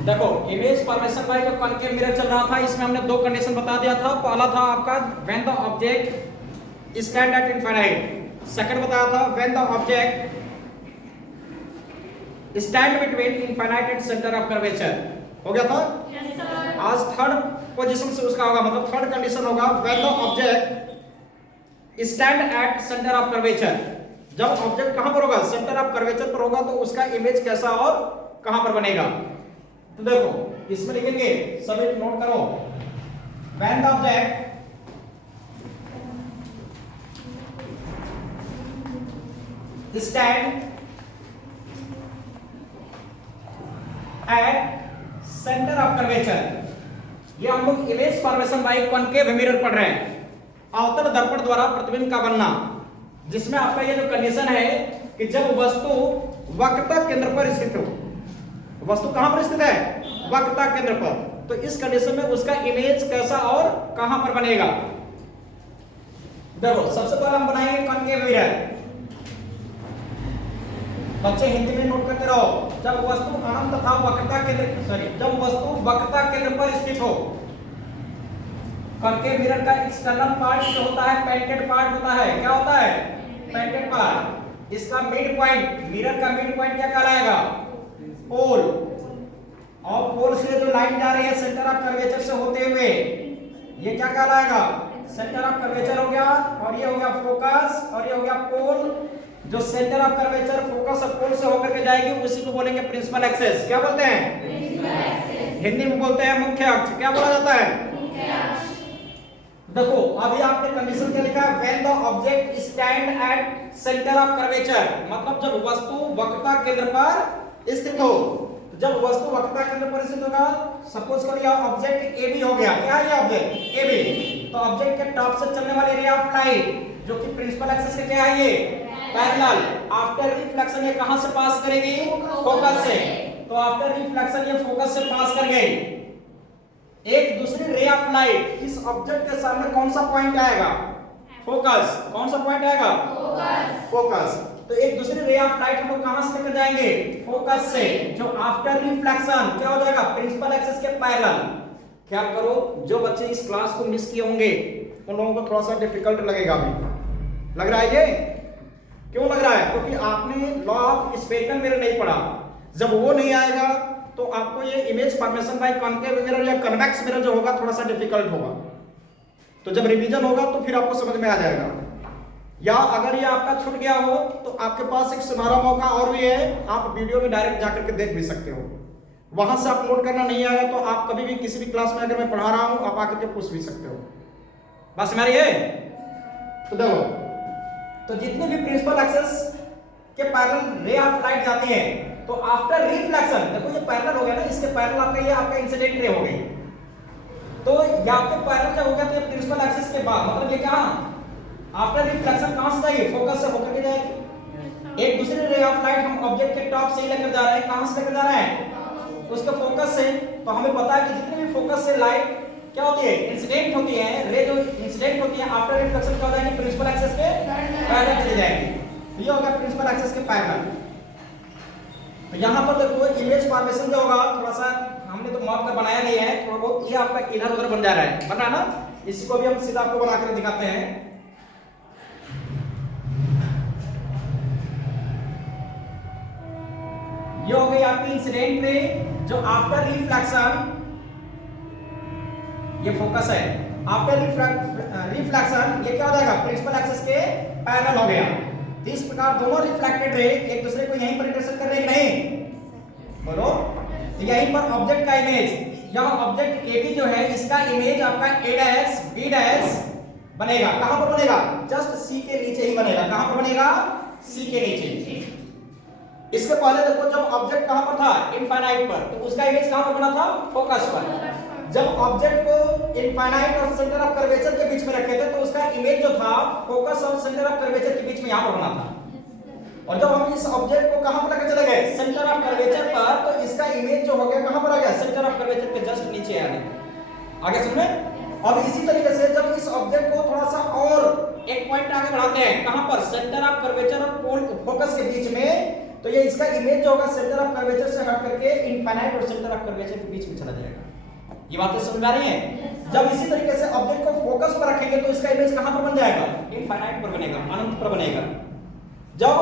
देखो image formation by जो concave mirror चल रहा था, इसमें हमने दो कंडीशन बता दिया था। पहला था आपका when the object stand at infinite, second बताया था when the object stand between infinite and centre of curvature. हो गया था? Yes sir. आज थर्ड पोजीशन से उसका होगा, मतलब थर्ड कंडीशन होगा when the object stand at centre of curvature. जब ऑब्जेक्ट कहां पर होगा? सेंटर ऑफ कर्वेचर पर होगा, तो उसका इमेज कैसा और कहां पर बनेगा? तो देखो इसमें लिखेंगे, सभी नोट करो। When the object stand at centre of curvature, ये हम लोग image formation by concave mirror पढ़ रहे हैं। अवतल दर्पण द्वारा प्रतिबिंब का बनना, जिसमें आपका ये जो कंडीशन है कि जब वस्तु वक्रता केंद्र पर स्थित हो। वस्तु कहां पर स्थित है? वक्रता केंद्र पर। तो इस कंडीशन में उसका इमेज कैसा और कहां पर बनेगा? देखो सबसे पहले हम बनाएंगे कॉनकेव मिरर। बच्चे हिंदी में नोट करते रहो। जब वस्तु अनंत तथा वक्रता केंद्र जब वस्तु वक्रता केंद्र पर स्थित हो। कॉनकेव मिरर का एक्सटर्नल पार्ट जो होता है पेंटेड पार्ट होता है। क्या होता है? Painted part. इसका मिड पॉइंट, मिरर का मिड पॉइंट क्या कहलाएगा? पोल। और पोल से जो लाइन जा रही है सेंटर ऑफ कर्वेचर से होते हुए, ये क्या कहलाएगा? सेंटर ऑफ कर्वेचर हो गया। और ये हो गया फोकस, और ये हो गया पोल। जो सेंटर ऑफ कर्वेचर फोकस और पोल से होकर के जाएगी उसी को बोलेंगे प्रिंसिपल एक्सिस। क्या बोलते हैं? Principal axis. हिंदी में बोलते हैं मुख्य अक्ष। क्या बोला जाता है? मुख्य अक्ष। देखो अभी आपने कंडीशन क्या लिखा है? When the object stand at centre of curvature, मतलब जब वस्तु वक्रता केंद्र पर स्थित हो। जब वस्तु वक्रता केंद्र पर स्थित होगा, सपोज करिए ऑब्जेक्ट ए बी हो गया। क्या है ये ऑब्जेक्ट? A B. तो ऑब्जेक्ट के टॉप से चलने वाली रे ऑफ लाइट जो कि प्रिंसिपल एक्सिस के क्या है? ये पैरेलल। आफ्टर रिफ्लेक्शन ये कहां से पास करेगी? फोकस से। तो आफ्टर रिफ्लेक्शन ये फोकस से पास कर गई। एक दूसरी रे ऑफ लाइट इस ऑब्जेक्ट के सामने कौन सा पॉइंट आएगा? फोकस। कौन सा पॉइंट आएगा? फोकस। फोकस। तो एक दूसरी रे ऑफ लाइट हम लोग कहां से लेकर जाएंगे? फोकस से। जो आफ्टर रिफ्लेक्शन क्या हो जाएगा? प्रिंसिपल एक्सिस के पैरेलल। क्या करो, जो बच्चे इस क्लास को मिस किए होंगे उन लोगों को थोड़ा सा डिफिकल्ट लगेगा। अभी लग रहा है ये? क्यों लग रहा है? क्योंकि आपने लॉ ऑफ स्फेरिकल मिरर नहीं पढ़ा। जब वो नहीं आएगा तो आपको ये image formation by concave mirror या कन्वेक्स मिरर जो होगा थोड़ा सा डिफिकल्ट होगा। तो जब रिवीजन होगा तो फिर आपको समझ में आ जाएगा। या अगर ये आपका छूट गया हो तो आपके पास एक सुनहरा मौका और भी है, आप वीडियो में डायरेक्ट जाकर के देख भी सकते हो। वहां से आप नोट करना नहीं आएगा तो आप कभी भी किसी भी क्लास में अगर मैं पढ़ा रहा हूं आप आकर के पूछ भी सकते हो। बस हमारी है। तो देखो, तो जितने भी प्रिंसिपल एक्सिस के पैरेलल रे ऑफ लाइट जाते हैं तो आफ्टर रिफ्लेक्शन, देखो ये पैरेलल हो गया ना, इसके पैरेलल आपका ये आपका इंसिडेंट रे हो गई। तो या आपके पैरेलल क्या हो गया? तो ये प्रिंसिपल एक्सिस के बाद मतलब ये कहां? आफ्टर रिफ्लेक्शन कहां से जाएगी? फोकस से होकर के जाएगी। एक दूसरी रे ऑफ लाइट हम ऑब्जेक्ट के टॉप से ही लेकर जा रहे हैं। कहां से लेकर जा रहे हैं? उसके फोकस से। तो हमें पता है कि जितने भी फोकस से लाइट क्या होती है? इंसिडेंट होती है। रे जो इंसिडेंट होती है आफ्टर रिफ्लेक्शन क्या हो जाएगी? प्रिंसिपल एक्सिस के पैरेलल चली जाएगी। ये हो गया प्रिंसिपल एक्सिस के पैरेलल। तो यहां पर देखो इमेज फॉर्मेशन जो होगा थोड़ा सा हमने तो मॉक का बनाया नहीं है, थोड़ा बहुत ये आपका इधर उधर बन जा रहा है, बना ना। इसी को भी हम सीधा आपको बना कर दिखाते हैं। ये हो गई आपकी इंसिडेंट रे जो आफ्टर रिफ्लेक्शन, ये फोकस है। आफ्टर रिफ्लेक्शन ये क्या हो जाएगा? प्रिंसिपल एक्सिस के पैरेलल हो गया। तो इस प्रकार दोनों रिफ्लेक्टेड रे एक दूसरे को यहीं पर इंटरसेक्ट कर रहे हैं कि नहीं? बोलो। तो यहीं पर ऑब्जेक्ट का इमेज, यह ऑब्जेक्ट ए बी जो है इसका इमेज आपका ए डैश बी डैश बनेगा। कहां पर बनेगा? जस्ट सी के नीचे ही बनेगा। कहां पर बनेगा? सी के नीचे। इसके पहले देखो जब ऑब्जेक्ट कहां पर था? इनफाइनाइट पर, तो उसका इमेज कहां पर बना था? फोकस पर। जब ऑब्जेक्ट को इनफाइनाइट और सेंटर ऑफ कर्वेचर के बीच में रखे थे तो उसका इमेज जो था फोकस और सेंटर ऑफ कर्वेचर के बीच में यहां पर बना था। और जब हम इस ऑब्जेक्ट को कहां पर लेकर चले गए? सेंटर ऑफ कर्वेचर पर, तो इसका इमेज जो हो गया कहां पर आ गया? सेंटर ऑफ कर्वेचर के जस्ट नीचे आ गया। आगे समझ में? और इसी तरीके से जब इस ऑब्जेक्ट को थोड़ा सा और एक पॉइंट आगे बढ़ाते हैं, कहां पर? सेंटर ऑफ कर्वेचर और पोल फोकस के बीच में, तो ये इसका इमेज जो होगा सेंटर ऑफ कर्वेचर से हट करके इनफाइनाइट और सेंटर ऑफ कर्वेचर के बीच में चला जाएगा। ये बातें समझ में आ रही हैं? जब इसी तरीके से ऑब्जेक्ट को फोकस पर रखेंगे तो इसका इमेज कहां पर बन जाएगा? इनफाइनाइट पर बनेगा, अनंत पर बनेगा। जब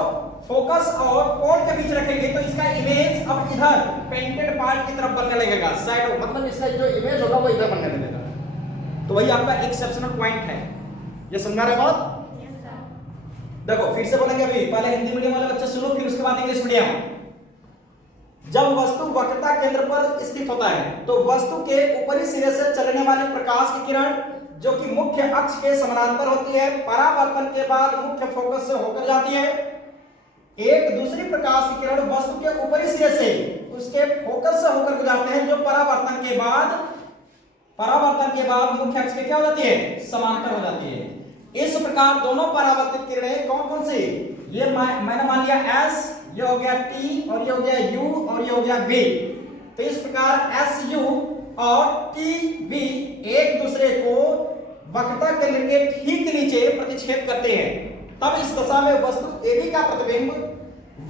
फोकस और कोण के बीच रखेंगे तो इसका इमेज अब इधर पेंटेड पार्ट की तरफ बनने लगेगा, साइड, मतलब इसका जो इमेज होगा वो इधर बनने लगेगा। तो वही आपका एक्सेप्शनल पॉइंट है। ये समझा रहे बात? देखो फिर से बोलेंगे, अभी पहले हिंदी मीडियम वाले बच्चे सुनो, फिर उसके बाद इंग्लिश मीडियम। जब वस्तु वक्रता केंद्र पर स्थित होता है तो वस्तु के ऊपरी सिरे से चलने वाली प्रकाश की किरण जो कि मुख्य अक्ष के समानांतर होती है, परावर्तन के बाद मुख्य फोकस से होकर जाती है। एक दूसरी प्रकाश की किरण वस्तु के ऊपरी सिरे से उसके फोकस से होकर गुजरते हैं, जो परावर्तन के बाद मुख्य अक्ष के क्या हो जाती है? समांतर हो जाती है। इस प्रकार दोनों परावर्तित किरणें कौन कौन सी? ये मैंने मान लिया S, ये हो गया T और ये हो गया U और ये हो गया V। तो इस प्रकार SU और TV एक दूसरे को वक्रता केंद्र के ठीक नीचे प्रतिच्छेद करते हैं। तब इस दशा में वस्तु AB का प्रतिबिंब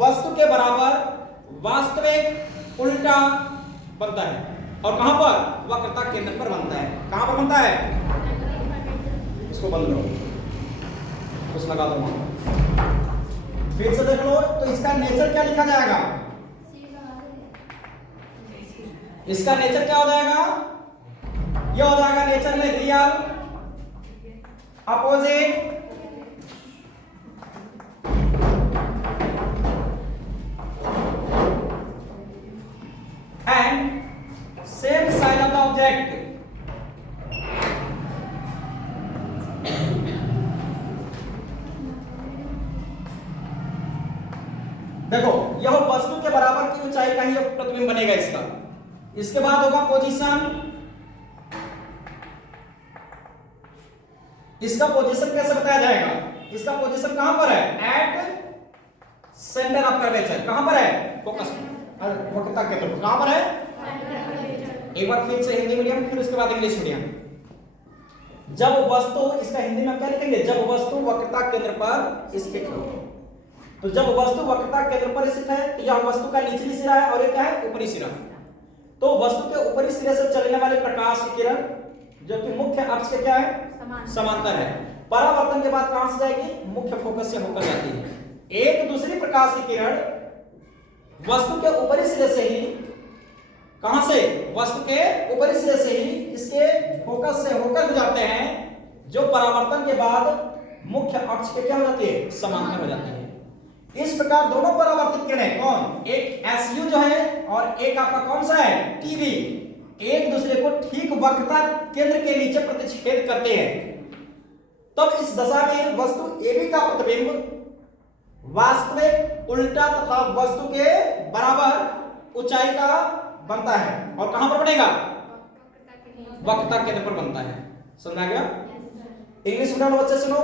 वस्तु के बराबर वास्तविक उल्टा बनता है। और कहां पर? वक्रता केंद्र पर बनता है। कहां पर बनता है? इसको बंद करो, कुछ लगा दो। फिर से देख लो, तो इसका नेचर क्या लिखा जाएगा? इसका नेचर क्या हो जाएगा? ये हो जाएगा नेचर में real, opposite, and same side of the object. देखो यह वस्तु के बराबर की ऊंचाई का ही प्रतिबिंब बनेगा इसका। इसके बाद होगा पोजीशन। इसका पोजीशन कैसे बताया जाएगा? इसका पोजीशन कहां पर है? At centre of curvature. कहां पर है? फोकस वक्रता केंद्र पर। कहां पर है? एक बार फिर से हिंदी मीडियम, फिर उसके बाद इंग्लिश मीडियम। जब वस्तु, इसका हिंदी में क्या लिखेंगे? जब वस्तु वक्रता केंद्र पर स्थित हो। तो जब वस्तु वक्रता केंद्र पर स्थित है तो यह वस्तु का निचली सिरा है और ये क्या है? ऊपरी सिरा। तो वस्तु के ऊपरी सिरे से चलने वाली प्रकाश की किरण जो कि मुख्य अक्ष के क्या है? समांतर है। परावर्तन के बाद कहां से जाएगी? मुख्य फोकस से होकर जाती है। एक दूसरी प्रकाश की किरण वस्तु के ऊपरी सिरे से ही, कहां से? वस्तु के ऊपरी सिरे से ही इसके फोकस से होकर गुजरते हैं, जो परावर्तन के बाद मुख्य अक्ष के क्या हो जाती है? समांतर हो जाती है। इस प्रकार दोनों परावर्तित किरणें, कौन? एक SU जो है और एक आपका कौन सा है? TV, एक दूसरे को ठीक वक्रता केंद्र के नीचे प्रतिच्छेद करते हैं। तब इस दशा में वस्तु AB का प्रतिबिंब वास्तविक उल्टा तथा वस्तु के बराबर ऊंचाई का बनता है। और कहां पर बनेगा? वक्रता केंद्र पर बनता है। समझा गया? इंग्लिश मीडियम बच्चे सुनो।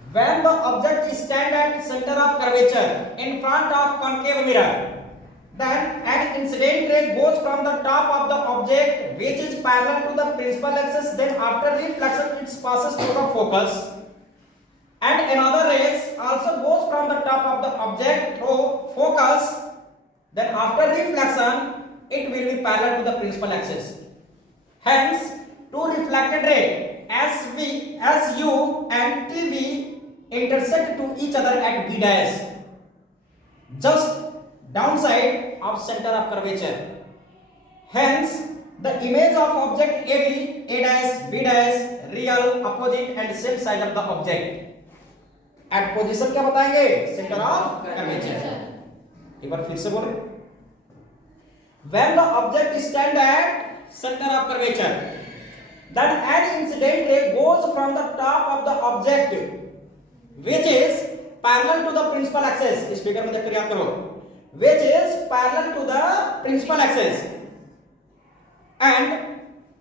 When the object stand at center of curvature in front of concave mirror, then an incident ray goes from the top of the object which is parallel to the principal axis. Then after reflection it passes through the focus, and another ray also goes from the top of the object through focus. Then after reflection it will be parallel to the principal axis. Hence two reflected rays SU and TV intersect to each other at B dash, just downside of center of curvature. Hence the image of object AB, A dash, B dash, real, opposite and same side of the object. At position क्या बताएंगे? Center of curvature. एक बार फिर से बोले। When the object stand at center of curvature, then an incident ray goes from the top of the object which is parallel to the principal axis. इस figure में देखकर याद करो, which is parallel to the principal axis, and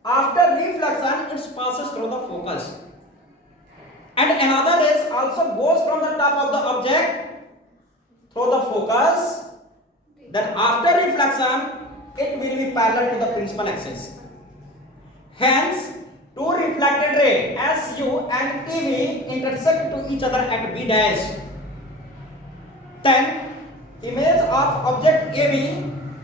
after reflection it passes through the focus, and another ray also goes from the top of the object through the focus. Then after reflection it will be parallel to the principal axis. Hence two reflected rays SU and TV intersect to each other at B dash. Then image of object A B,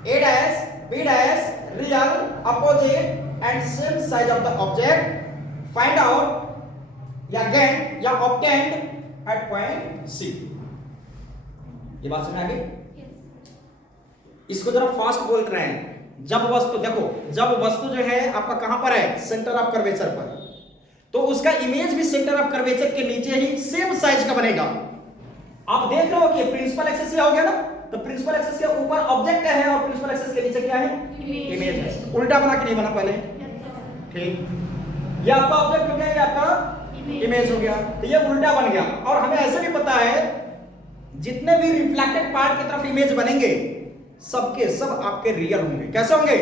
A dash B dash real opposite and same size of the object find out या get या obtained at point C. ये बात समझ आ गई? इसको जरा fast बोल रहे हैं। जब वस्तु देखो, जब वस्तु जो है आपका कहां पर है, सेंटर ऑफ कर्वेचर पर, तो उसका इमेज भी सेंटर ऑफ कर्वेचर के नीचे ही सेम साइज का बनेगा। आप देख रहे हो कि प्रिंसिपल एक्सिस ये हो गया ना, तो प्रिंसिपल एक्सिस के ऊपर ऑब्जेक्ट है और प्रिंसिपल एक्सिस के नीचे क्या है, इमेज है। उल्टा बना कि नहीं बना पहले? ठीक, ये आपका ऑब्जेक्ट हो गया, ये आपका इमेज हो गया, तो ये उल्टा बन गया। और हमें ऐसे भी पता है जितने भी रिफ्लेक्टेड पार्ट की तरफ इमेज बनेंगे सबके सब आपके रियल होंगे। कैसे होंगे?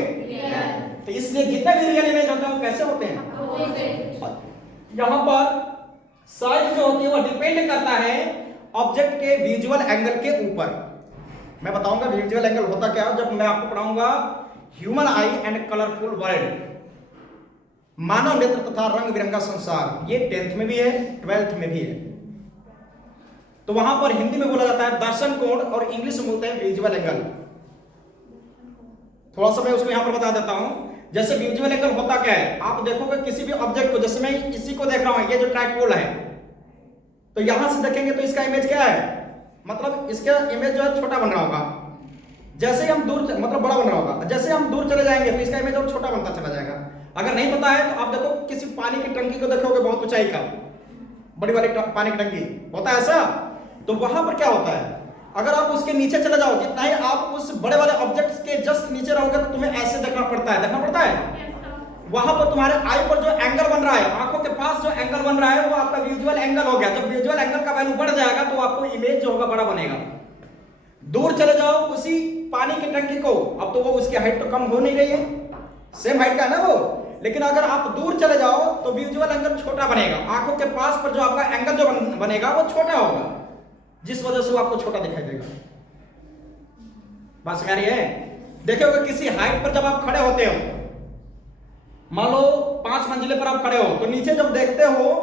तो इसलिए जितने भी रियल इमेज होते हैं वो कैसे होते हैं? यहां पर साइज जो होती है वो डिपेंड करता है ऑब्जेक्ट के विजुअल एंगल के ऊपर। मैं बताऊंगा विजुअल एंगल होता क्या है जब मैं आपको पढ़ाऊंगा human eye and colourful world, मानव नेत्र तथा रंग बिरंगा संसार। ये 10th में भी है, 12th में भी है। तो वहां पर हिंदी में बोला जाता है दर्शन कोण और इंग्लिश में बोलते हैं विजुअल एंगल। थोड़ा सा मैं उसको यहां पर बता देता हूं। जैसे विजुअल एंगल होता क्या है, आप देखोगे किसी भी ऑब्जेक्ट को, जैसे मैं इसी को देख रहा हूं, ये जो ट्राइपोल है, तो यहां से देखेंगे तो इसका इमेज क्या है, मतलब इसका इमेज जो है छोटा बन रहा होगा। जैसे हम दूर मतलब बड़ा बन रहा होगा, जैसे हम दूर चले जाएंगे तो इसका इमेज और छोटा बनता चला जाएगा। अगर नहीं पता है तो आप देखो किसी पानी की टंकी को देखोगे बहुत ऊंचाई का, बड़ी वाली पानी की टंकी होता है ऐसा, तो वहां पर क्या होता है, अगर आप उसके नीचे चले जाओ, जितना ही आप उस बड़े वाले ऑब्जेक्ट्स के जस्ट नीचे रहोगे तो तुम्हें ऐसे देखना पड़ता है, वहां पर तुम्हारे आई पर जो एंगल बन रहा है, आंखों के पास जो एंगल बन रहा है वो आपका विजुअल एंगल हो गया। जब विजुअल एंगल का वैल्यू बढ़ जाएगा तो आपको इमेज जो होगा बड़ा बनेगा। दूर चले जाओ उसी पानी की टंकी को, अब तो वो उसकी हाइट तो कम हो नहीं रही है, सेम हाइट का है ना वो, लेकिन अगर आप दूर चले जाओ तो विजुअल एंगल छोटा बनेगा। आंखों के पास पर जो आपका एंगल जो बनेगा वो छोटा होगा, जिस वजह से वो आपको छोटा दिखाई देगा। बात समझ आ रही है? देखोगे किसी हाइट पर जब आप खड़े होते हो, मान लो 5 मंजिले पर आप खड़े हो, तो नीचे जब देखते हो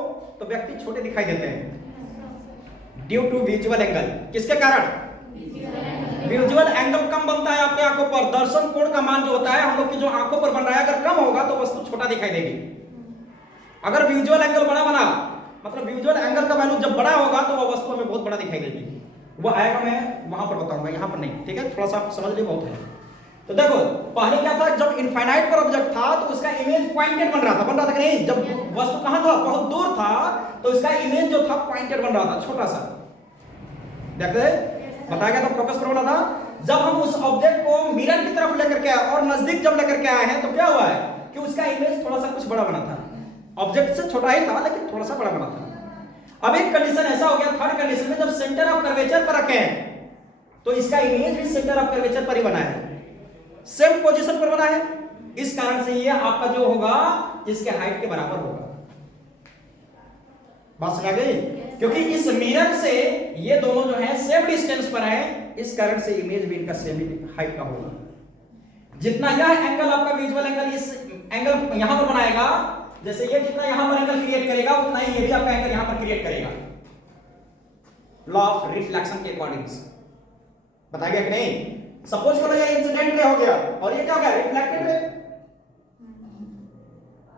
तो व्यक्ति छोटे दिखाई देते हैं ड्यू टू विजुअल एंगल। किसके कारण? विजुअल एंगल कम बनता है आपके आंखों पर। दर्शन कोण का मान जो होता है हम लोग की जो आंखों पर बन रहा है, अगर कम होगा तो वस्तु छोटा दिखाई देगी। अगर विजुअल एंगल बड़ा बना, मतलब विजुअल एंगल का वैल्यू जब बड़ा होगा तो वह वस्तु हमें बहुत बड़ा दिखाई देगी। वो आएगा, मैं वहां पर बताऊंगा, यहां पर नहीं। ठीक है, थोड़ा सा आप समझ लिए, बहुत है। तो देखो पहले क्या था, जब इनफाइनाइट पर ऑब्जेक्ट था तो उसका इमेज पॉइंटेड बन रहा था कि नहीं? जब वस्तु कहां था, बहुत दूर था, तो उसका इमेज जो था पॉइंटेड बन रहा था, छोटा सा। देखते बताया गया था, फोकस पर बना था। जब हम उस ऑब्जेक्ट को मिरर की तरफ लेकर के आए और नजदीक जब लेकर के आए हैं तो क्या हुआ है कि उसका इमेज थोड़ा सा कुछ बड़ा बना था। ऑब्जेक्ट से छोटा ही था लेकिन थोड़ा सा बड़ा बना था। अब एक कंडीशन ऐसा हो गया, थर्ड कंडीशन में, जब सेंटर ऑफ कर्वेचर पर रखे हैं तो इसका इमेज भी सेंटर ऑफ कर्वेचर पर ही बना है, सेम पोजीशन पर बना है। इस कारण से ये आपका जो होगा इसके हाइट के बराबर होगा। बात समझ आ गई? क्योंकि इस मिरर से ये दोनों जो है सेम डिस्टेंस पर है, इस कारण से इमेज भी इनका सेम हाइट का होगा। जितना यह एंगल आपका विजुअल एंगल इस एंगल यहां पर बनाएगा, जैसे ये जितना यहां पर एंगल क्रिएट करेगा उतना ही ये भी आपका एंगल यहां पर क्रिएट करेगा, लॉ ऑफ रिफ्लेक्शन के अकॉर्डिंग। बताया गया कि नहीं? सपोज करो ये इंसिडेंट रे हो गया और ये क्या हो गया, रिफ्लेक्टेड रे।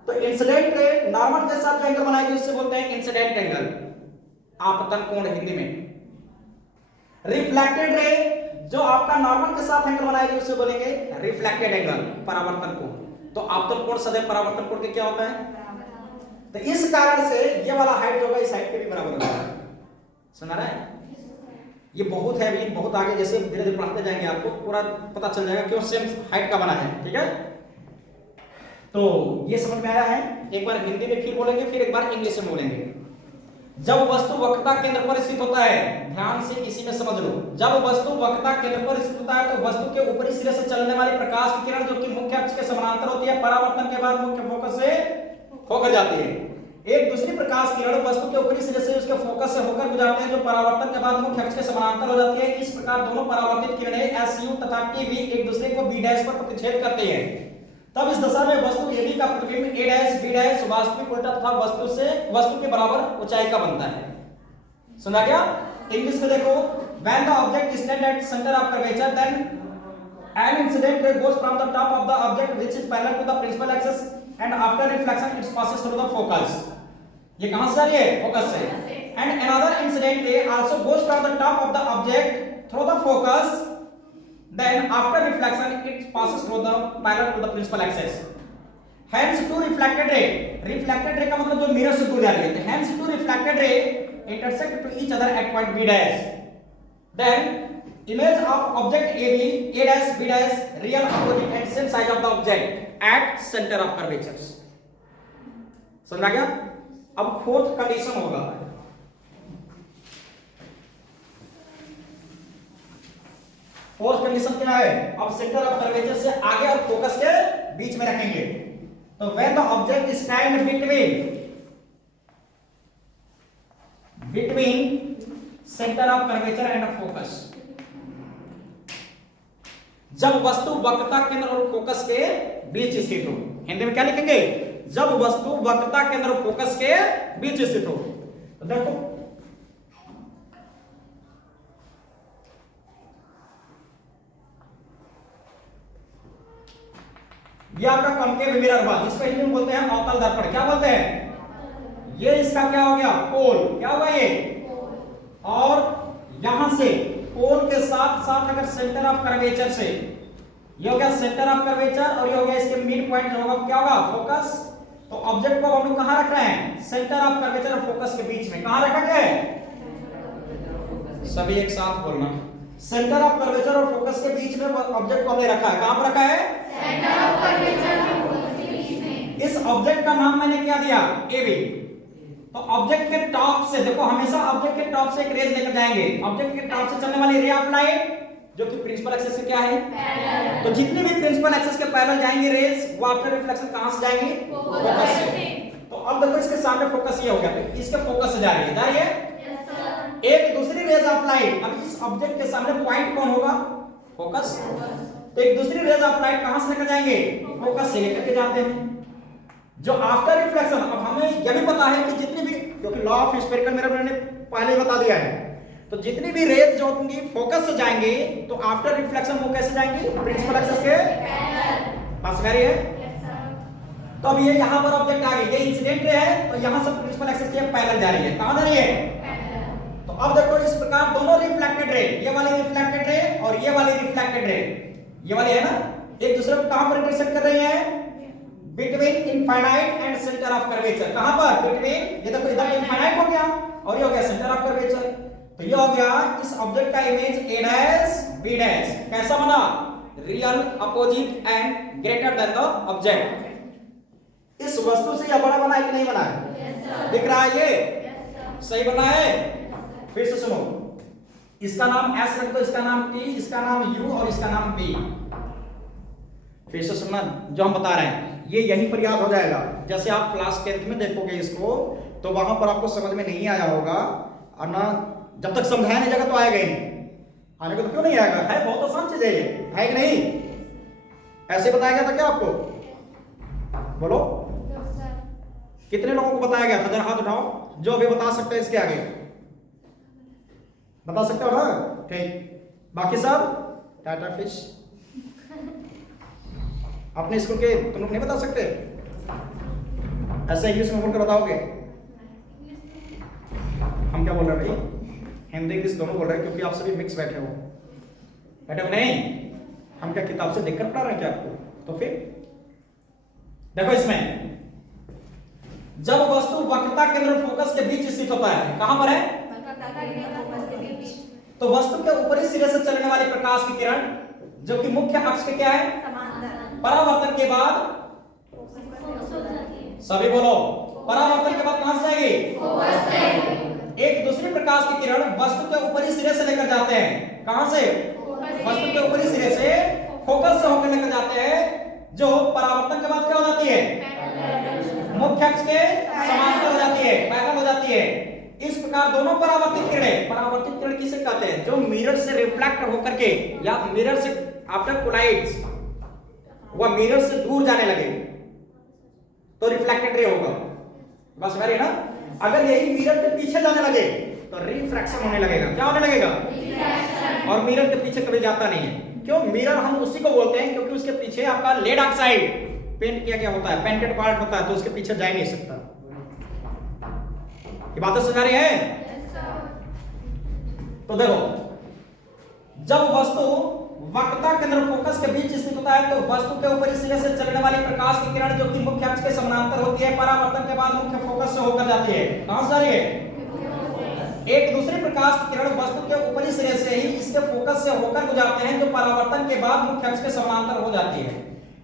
तो इंसिडेंट रे नॉर्मल के साथ जो एंगल बनाएगी उससे बोलते हैं इंसिडेंट एंगल, आपतन कोण हिंदी में। रिफ्लेक्टेड रे जो आपका नॉर्मल के साथ एंगल बनाएगी उससे बोलेंगे रिफ्लेक्टेड एंगल, परावर्तन कोण। तो आपतन कोण सदैव परावर्तन कोण के क्या होता है? तो इस कारण से ये वाला हाइट जो होगा इस हाइट के भी बराबर होगा। समझ रहा है? ये बहुत है, अभी बहुत आगे जैसे धीरे धीरे पढ़ाते जाएंगे आपको पूरा पता चल जाएगा क्यों सेम हाइट का बना है। ठीक है, तो ये समझ में आया है? एक बार हिंदी में फिर बोलेंगे, फिर एक बार इंग्लिश में बोलेंगे। जब वस्तु वक्रता केंद्र पर स्थित होता है, ध्यान से इसी में समझ लो, जब वस्तु वक्रता केंद्र पर स्थित होता है तो वस्तु के ऊपरी सिरे से चलने वाली प्रकाश की किरण जो कि मुख्य अक्ष के समानांतर होती है, परावर्तन के बाद मुख्य फोकस से होकर जाती है। एक दूसरी प्रकाश किरण वस्तु के ऊपरी सिरे से उसके फोकस से होकर गुजरते हैं जो परावर्तन के बाद मुख्य अक्ष के समानांतर हो जाती है। इस प्रकार दोनों परावर्तित किरणें SU तथा TV एक दूसरे को B' पर प्रतिच्छेद करते हैं। तब इस दशा में वस्तु AB का प्रतिबिंब A' B' वास्तविक उल्टा तथा वस्तु के बराबर ऊंचाई का बनता है। सुना क्या? इंग्लिश में देखो, when the object stand at center of curvature, then an incident ray goes from the top of the object which is parallel to the principal axis and after reflection it passes through the focus. ये कहां से आ रही है? Focus से. And another incident ray also goes from the top of the object through the focus, then after reflection it passes through the parallel to the principal axis. Hence two reflected ray का मतलब जो mirror से दूर जा रही है. Hence two reflected ray intersect to each other at point B dash. Then image of object A dash B dash real opposite and same size of the object at center of curvatures. समझ आ गया? अब fourth condition होगा. Fourth condition क्या है? अब centre of curvature से आगे और फोकस के बीच में रखेंगे. तो when the object stand between centre of curvature and focus, जब वस्तु वक्रता केंद्र और फोकस के बीच स्थित हो. हिंदी में क्या लिखेंगे? जब वस्तु वक्रता केंद्र और फोकस के बीच स्थित हो. तो देखो ये आपका कॉन्केव मिरर हुआ, जिसको हिंदी में बोलते हैं अवतल दर्पण. क्या बोलते हैं? ये इसका क्या हो गया? पोल. क्या होगा ये? और यहां से पोल के साथ साथ अगर सेंटर ऑफ कर्वेचर से, ये हो गया सेंटर ऑफ कर्वेचर और ये हो गया इसके मिड पॉइंट जो होगा क्या होगा? फोकस. तो ऑब्जेक्ट को हम लोग कहां रख रहे हैं? सेंटर ऑफ कर्वेचर और फोकस के बीच में. कहां रखा गया है? सभी एक साथ बोलना. सेंटर ऑफ कर्वेचर और फोकस के बीच में ऑब्जेक्ट को हमने रखा है. कहां पर रखा है? सेंटर ऑफ कर्वेचर और फोकस के बीच में. इस ऑब्जेक्ट का नाम मैंने क्या दिया? AB. तो ऑब्जेक्ट के टॉप से देखो, हमेशा ऑब्जेक्ट के टॉप से एक रेज लेकर जाएंगे. ऑब्जेक्ट के टॉप से चलने वाली रे ऑफ लाइट जो कि प्रिंसिपल एक्सिस से क्या है? पैरेलल. तो जितने भी प्रिंसिपल एक्सिस के पैरेलल जाएंगे रेज, वो आफ्टर रिफ्लेक्शन कहां से जाएंगे? फोकस से. तो अब देखो इसके सामने फोकस ये हो गया, तो इसके फोकस से जा रही है. जा रही है? Yes sir. एक दूसरी रेज ऑफ लाइट, अब इस ऑब्जेक्ट के सामने पॉइंट कौन होगा? फोकस. तो एक दूसरी रेज ऑफ लाइट कहां से लेकर जाएंगे? फोकस से लेकर के जाते हैं. जो आफ्टर रिफ्लेक्शन, अब हमें यह भी पता है कि जितनी भी, क्योंकि लॉ ऑफ स्फेरिकल मिरर मैंने पहले ही बता दिया है, तो जितनी भी रेज जो होंगी फोकस से जाएंगे, तो आफ्टर रिफ्लेक्शन वो कैसे जाएंगी? प्रिंसिपल एक्सिस के पैरेलल. पास में है. Yes sir. तो अब ये यहां पर ऑब्जेक्ट आ गई, ये इंसिडेंट रे है, तो यहां से प्रिंसिपल एक्सिस के पैरेलल जा रही है. कहां जा रही है? पैरेलल. तो अब देखो इस प्रकार दोनों रिफ्लेक्टेड रे, ये वाली रिफ्लेक्टेड रे और ये वाली रिफ्लेक्टेड रे, ये वाली है ना, एक दूसरे को कहां पर इंटरसेक्ट कर रही है? Between infinite and centre of curvature. कहां पर? बिटवीन. ये देखो इधर इनफाइनाइट हो गया और ये हो गया सेंटर ऑफ कर्वेचर. तो ये हो गया इस ऑब्जेक्ट का image A dash B dash. कैसा बना? Real, opposite and greater than the object. इस वस्तु से यह बड़ा बना है कि नहीं बना है? Yes sir. दिख रहा है ये? Yes sir. सही बना है? फिर से सुनो, इसका नाम S रख दो, इसका नाम T, इसका नाम U और इसका नाम B. फिर से सुनना जो हम बता रहे हैं, ये यहीं पर याद हो जाएगा. जैसे आप क्लास 10th में देखोगे इसको, तो वहां पर आपको समझ में नहीं आया होगा, और ना जब तक समझाया नहीं जाएगा तो आएगा ही नहीं. आने को तो क्यों नहीं आएगा? है बहुत आसान चीज है ये, है कि नहीं? ऐसे बताया गया था क्या आपको? बोलो, यस सर. कितने लोगों को बताया गया था? जरा हाथ उठाओ जो अभी बता सकते हैं. इसके आगे बता सकते हो ना? ठीक. बाकी सब टाटा फिश. अपने स्कूल के तुम लोग नहीं बता सकते? ऐसा इंग्लिश में बोलकर बताओगे? हम क्या बोल रहे हैं भाई? हिंदी इंग्लिश दोनों बोल रहे हैं, क्योंकि आप सभी मिक्स बैठे हो. बैठे हो नहीं? हम क्या किताब से देखकर पढ़ा रहे हैं क्या आपको? तो फिर देखो, इसमें जब वस्तु वक्रता केंद्र और फोकस के बीच स्थित होता है, कहां पर है? तो वस्तु के ऊपरी सिरे से चलने वाले प्रकाश की किरण जो कि मुख्य अक्ष के क्या है? परावर्तन के बाद, सभी बोलो, परावर्तन के बाद कहां से आएगी? फोकस से. एक दूसरी प्रकाश की किरण वस्तु के ऊपरी सिरे से लेकर जाते हैं. कहां से? वस्तु के ऊपरी सिरे से फोकस से होकर लेकर जाते हैं, जो परावर्तन के बाद क्या हो जाती है? मुख्य अक्ष के समांतर हो जाती है, पैरेलल हो जाती है. इस प्रकार दोनों परावर्तित किरण किसे कहते हैं? जो मिरर से रिफ्लेक्ट होकर के या मिरर से आफ्टर कोलाइड्स वह मिरर से दूर जाने लगे तो रिफ्लेक्टेड रे होगा. बस वही ना. अगर यही मिरर के पीछे जाने लगे तो रिफ्रैक्शन होने लगेगा। क्या होने लगेगा? रिफ्रैक्शन। और मिरर के पीछे कभी जाता नहीं है। क्यों? मिरर हम उसी को बोलते हैं क्योंकि उसके पीछे आपका लेड ऑक्साइड पेंट किया गया होता है, पेंटेड पार्ट होता है, तो उसके पीछे जा ही नहीं सकता। ये बातें समझ रही है? तो देखो, जब वस्तु वक्रता केंद्र फोकस के बीच स्थित होता है तो वस्तु के ऊपरी सिरे से चलने वाली प्रकाश की किरण जो कि मुख्य अक्ष के समानांतर होती है, परावर्तन के बाद मुख्य फोकस से होकर जाती है। कहां से जा रही है? एक दूसरी प्रकाश की किरण वस्तु के ऊपरी सिरे से ही इसके फोकस से होकर गुजरते हैं जो परावर्तन के बाद मुख्य अक्ष के समानांतर हो जाती है।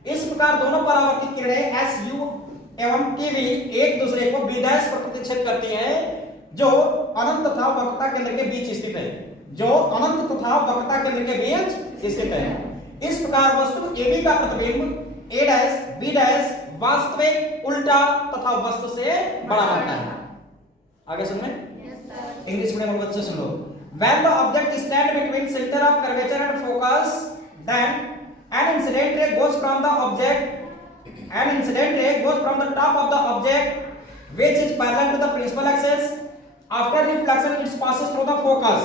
इस प्रकार दोनों परावर्तित किरणें SU एवं TV एक दूसरे को B' पर प्रतिच्छेद करती हैं जो अनंत तथा वक्रता केंद्र के बीच स्थित है, जो अनंत तथा वक्रता केंद्र के बीच स्थित है। इस प्रकार वस्तु AB का प्रतिबिंब A' B' वास्तविक, उल्टा तथा वस्तु से बड़ा बनता है। आगे सुन में इंग्लिश मीडियम वाले बच्चे सुन लो। When the object stand between center of curvature and focus, then an incident ray goes from the top of the object which is parallel to the principal axis. After reflection, it passes through the focus,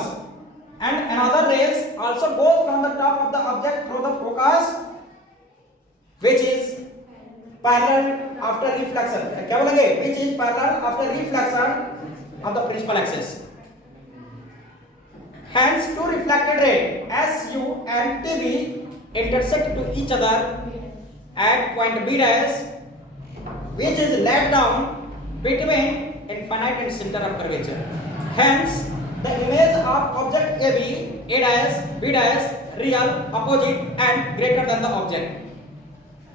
and another rays also goes from the top of the object through the focus which is parallel after reflection. क्या बोलेंगे? Which is parallel after reflection of the principal axis. Hence, two reflected rays SU and TV intersect to each other at point B dash, which is laid down between infinite and center of curvature. Hence, the image of object AB, A dash, B dash, real, opposite and greater than the object,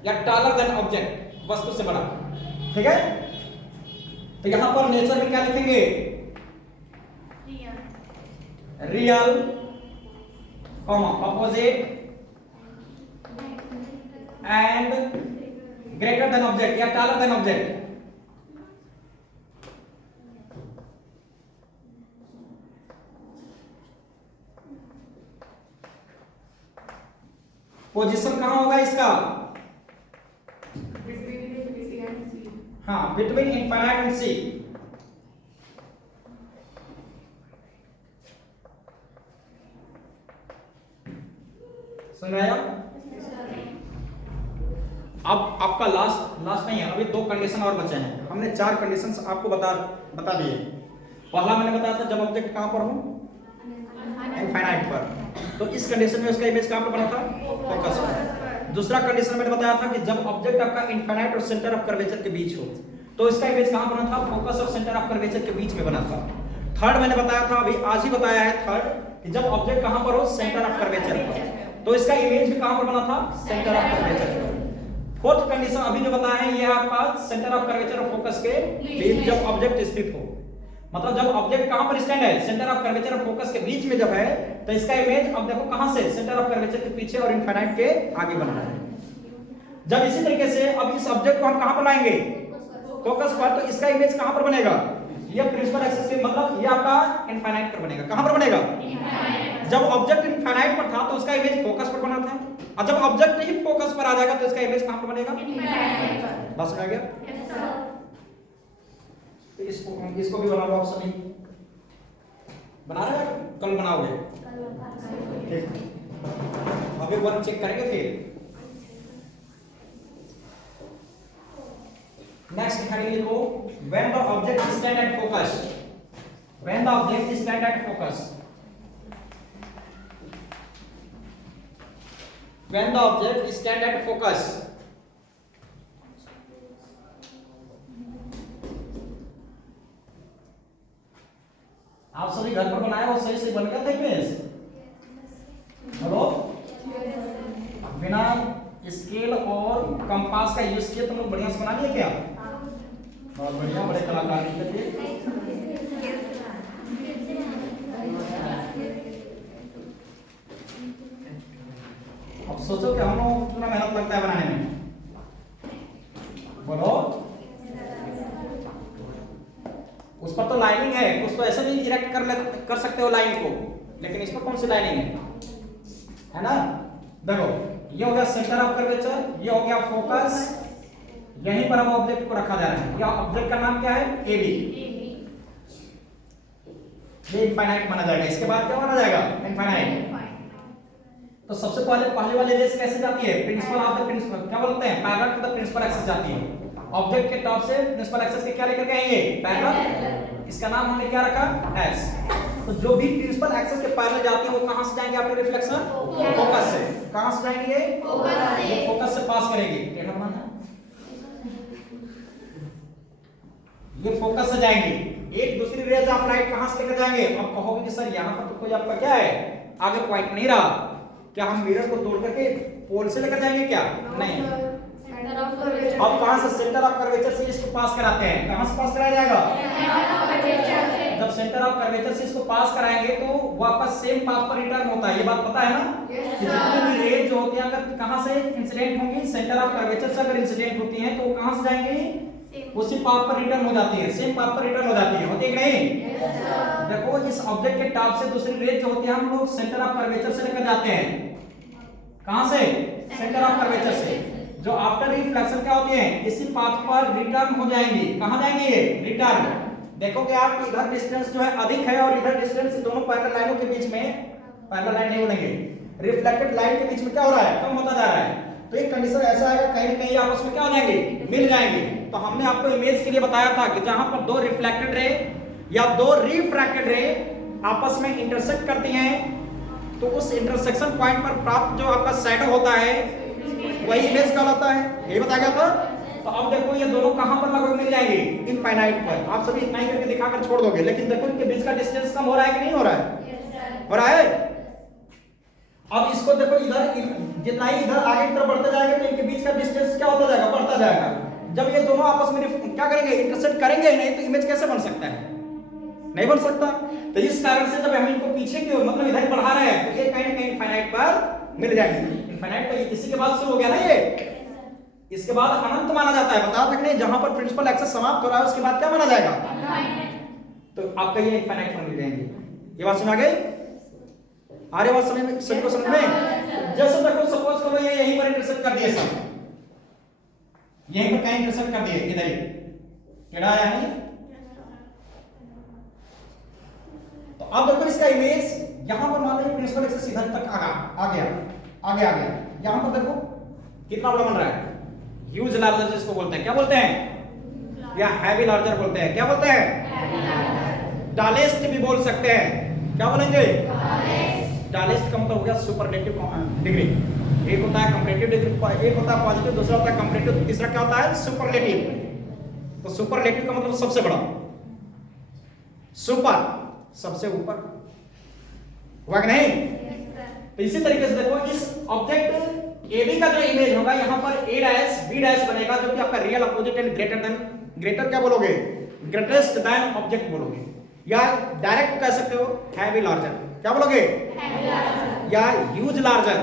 या taller than object, वस्तु से बड़ा। ठीक है? तो यहां पर nature में क्या लिखेंगे? Real, opposite and greater than object या taller than object। पोजीशन कहां होगा इसका? हाँ, बिटवीन इनफाइनाइट एंड सी। समझ आया? अब आपका लास्ट नहीं है, अभी 2 कंडीशन और बचे हैं। हमने 4 कंडीशंस आपको बता दिए। पहला मैंने बताया था जब ऑब्जेक्ट कहां पर हो? इनफाइनाइट पर। तो इस कंडीशन में उसका इमेज कहां पर बना था? फोकस पर। दूसरा कंडीशन मैंने बताया था कि जब ऑब्जेक्ट आपका इनफाइनाइट और सेंटर ऑफ कर्वेचर के बीच हो तो इसका इमेज कहां बना था? फोकस और सेंटर ऑफ कर्वेचर के बीच में बना था। थर्ड मैंने बताया था, अभी आज ही बताया है थर्ड, कि जब ऑब्जेक्ट कहां पर हो? सेंटर ऑफ कर्वेचर पर, तो इसका इमेज भी कहां पर बना था? सेंटर ऑफ कर्वेचर पर। फोर्थ कंडीशन अभी जो बताया है ये आपका सेंटर ऑफ कर्वेचर और फोकस के बीच जब ऑब्जेक्ट स्थित हो, मतलब जब ऑब्जेक्ट कहां पर स्टैंड है? सेंटर ऑफ कर्वेचर और फोकस के बीच में जब है तो इसका इमेज अब देखो कहां से? सेंटर ऑफ कर्वेचर के पीछे और इनफाइनाइट के आगे बन रहा है। जब इसी तरीके से अब इस ऑब्जेक्ट को हम कहां पर लाएंगे? फोकस पर, तो इसका इमेज कहां पर बनेगा? ये प्रिंसिपल एक्सिस के, मतलब ये आपका इनफाइनाइट पर बनेगा। कहां पर बनेगा? जब ऑब्जेक्ट इनफाइनाइट पर था तो उसका इमेज फोकस पर बना था, और जब ऑब्जेक्ट ही फोकस पर आ जाएगा तो इसका इमेज कहां पर बनेगा? बस समझ आ गया? तो इसको भी बना लो आप सभी। बना रहे हैं? कल बनाओगे? ठीक, अभी वर्क चेक करेंगे फिर। नेक्स्ट लिखेंगे, लिखो when the object stand at focus, when the object stand at focus, when the object stand at focus, आप सभी घर पर बनाए हो? सही से बन गया था इमेज? हेलो, बिना स्केल और कंपास का यूज किए तुम लोग बढ़िया से बना लिए क्या? बहुत बढ़िया, बड़े कलाकार निकले। अब सोचो कि हम लोग कितना मेहनत लगता है बनाने में। बोलो, उस पर तो लाइनिंग है, कुछ तो ऐसे नहीं इरेक्ट कर सकते हो लाइन को, लेकिन इस पर कौन सी लाइनिंग है ना? देखो, ये हो गया सेंटर ऑफ कर्वेचर, ये हो गया फोकस, यहीं पर हम ऑब्जेक्ट को रखा जा रहा है। या ऑब्जेक्ट का नाम क्या है? AB। ये इनफाइनाइट माना जाएगा। इसके बाद क्या माना जाएगा? इनफाइनाइट। तो सबसे पहले वाली रेस कैसे जाती है? प्रिंसिपल ऑफ द प्रिंसिपल, क्या बोलते हैं? Parallel to the principal axis जाती है। ऑब्जेक्ट के टॉप से प्रिंसिपल एक्सिस के क्या लेकर के आएंगे? पैरेलल। इसका नाम हमने क्या रखा? एस। तो जो भी प्रिंसिपल एक्सिस के पैरेलल जाती है वो कहां से जाएंगे आपके रिफ्लेक्शन? फोकस से। कहां से जाएंगे? ये फोकस से पास करेगी। टेढ़ा बनाना, ये फोकस से जाएंगे। एक दूसरी रेज ऑफ लाइट कहां से लेकर जाएंगे? अब कहोगे कि सर यहां पर तो कोई आपका क्या है, आगे पॉइंट नहीं रहा, क्या हम मिरर को तोड़ करके पोल से लेकर जाएंगे क्या? नहीं। अब कहां से? सेंटर ऑफ कर्वेचर से इसको पास कराते हैं। कहां से पास कराया जाएगा? जब सेंटर ऑफ कर्वेचर से इसको पास कराएंगे तो वापस सेम पाथ पर रिटर्न होता है। ये बात पता है ना? कि जितनी भी रेज जो होती है अगर कहां से इंसिडेंट होंगी, सेंटर ऑफ कर्वेचर से अगर इंसिडेंट होती है तो वो कहां से जाएंगी? उसी पाथ पर रिटर्न हो जाती है, सेम पाथ पर रिटर्न हो जाती है। होती है कि नहीं? देखो इस ऑब्जेक्ट के टॉप से दूसरी रेज जो होती है हम लोग सेंटर ऑफ कर्वेचर से लेकर जाते हैं। कहां से? सेंटर ऑफ कर्वेचर से। जो आफ्टर रिफ्लेक्शन क्या होती है? इसी पाथ पर रिटर्न हो जाएंगी। कहां जाएंगी ये? रिटर्न। देखोगे आप कि इधर डिस्टेंस जो है अधिक है और इधर डिस्टेंस दोनों पैरेलल लाइनों के बीच में पैरेलल लाइन नहीं बनेंगे, रिफ्लेक्टेड लाइन के बीच में क्या हो रहा है? कम होता जा रहा है। तो एक कंडीशन ऐसा आएगा कहीं न कहीं आपस में क्या हो जाएंगे? मिल जाएंगे। तो हमने आपको इमेज के लिए बताया था कि जहां पर दो रिफ्लेक्टेड रे या दो रिफ्रैक्टेड रे आपस में इंटरसेक्ट करती हैं तो उस इंटरसेक्शन पॉइंट पर प्राप्त जो आपका शैडो होता है वही इमेज कहलाता है। यही बताया गया था। तो अब देखो ये दोनों कहां पर लगभग मिल जाएंगे? इनफाइनाइट पर। आप सभी इतना ही करके दिखाकर छोड़ दोगे, लेकिन देखो इनके बीच का डिस्टेंस कम हो रहा है कि नहीं हो रहा है? हो रहा है। अब इसको देखो इधर जितना ही इधर आगे की तरफ बढ़ते जाएंगे तो इनके बीच का डिस्टेंस क्या होता जाएगा? बढ़ता जाएगा। जब ये दोनों आपस में क्या करेंगे? इंटरसेक्ट करेंगे नहीं तो इमेज कैसे बन सकता है? नहीं बन सकता। तो इस कारण से जब हम इनको पीछे की मतलब इधर बढ़ा रहे हैं तो ये कहीं ना कहीं इनफाइनाइट पर मिल जाएंगे। इनफाइनाइट तो इसी के बाद शुरू हो गया ना ये, इसके बाद अनंत माना जाता है। बताया था कि नहीं? जहां पर प्रिंसिपल एक्सिस समाप्त हो रहा है उसके बाद क्या माना जाएगा? तो आपका ये इनफाइनाइट पर मिल जाएंगे। ये बात सुना गई? आ रही बात समझ में? सभी को समझ में? जैसे देखो सपोज करो ये यहीं पर इंटरसेक्ट कर दिए, सब यहीं पर कहीं इंटरसेक्ट कर दिए, इधर ही टेढ़ा आया नहीं। तो अब देखो इसका इमेज यहां पर मान लीजिए प्रिंसिपल एक्सिस इधर तक आ गया। यहां पर देखो कितना बड़ा बन रहा है? ह्यूज लार्जर जिसको बोलते हैं, क्या बोलते हैं? या हैवी लार्जर बोलते हैं। क्या बोलते हैं? डालेस्ट भी बोल सकते हैं। क्या बोलेंगे? डालेस्ट का मतलब हो गया सुपरलेटिव डिग्री। एक होता है कंपैरेटिव डिग्री, एक होता है पॉजिटिव, दूसरा होता है कंपैरेटिव, तीसरा क्या होता है? सुपरलेटिव। तो सुपरलेटिव का मतलब सबसे बड़ा, सुपर सबसे ऊपर, हुआ कि नहीं? तो इसी तरीके से देखो इस ऑब्जेक्ट AB का जो इमेज होगा यहाँ पर A डैश B डैश बनेगा जो कि आपका real opposite and greater than, greater क्या बोलोगे? ग्रेटेस्ट देन ऑब्जेक्ट बोलोगे, या डायरेक्ट कह सकते हो हैवी लार्जर। क्या बोलोगे? या ह्यूज लार्जर।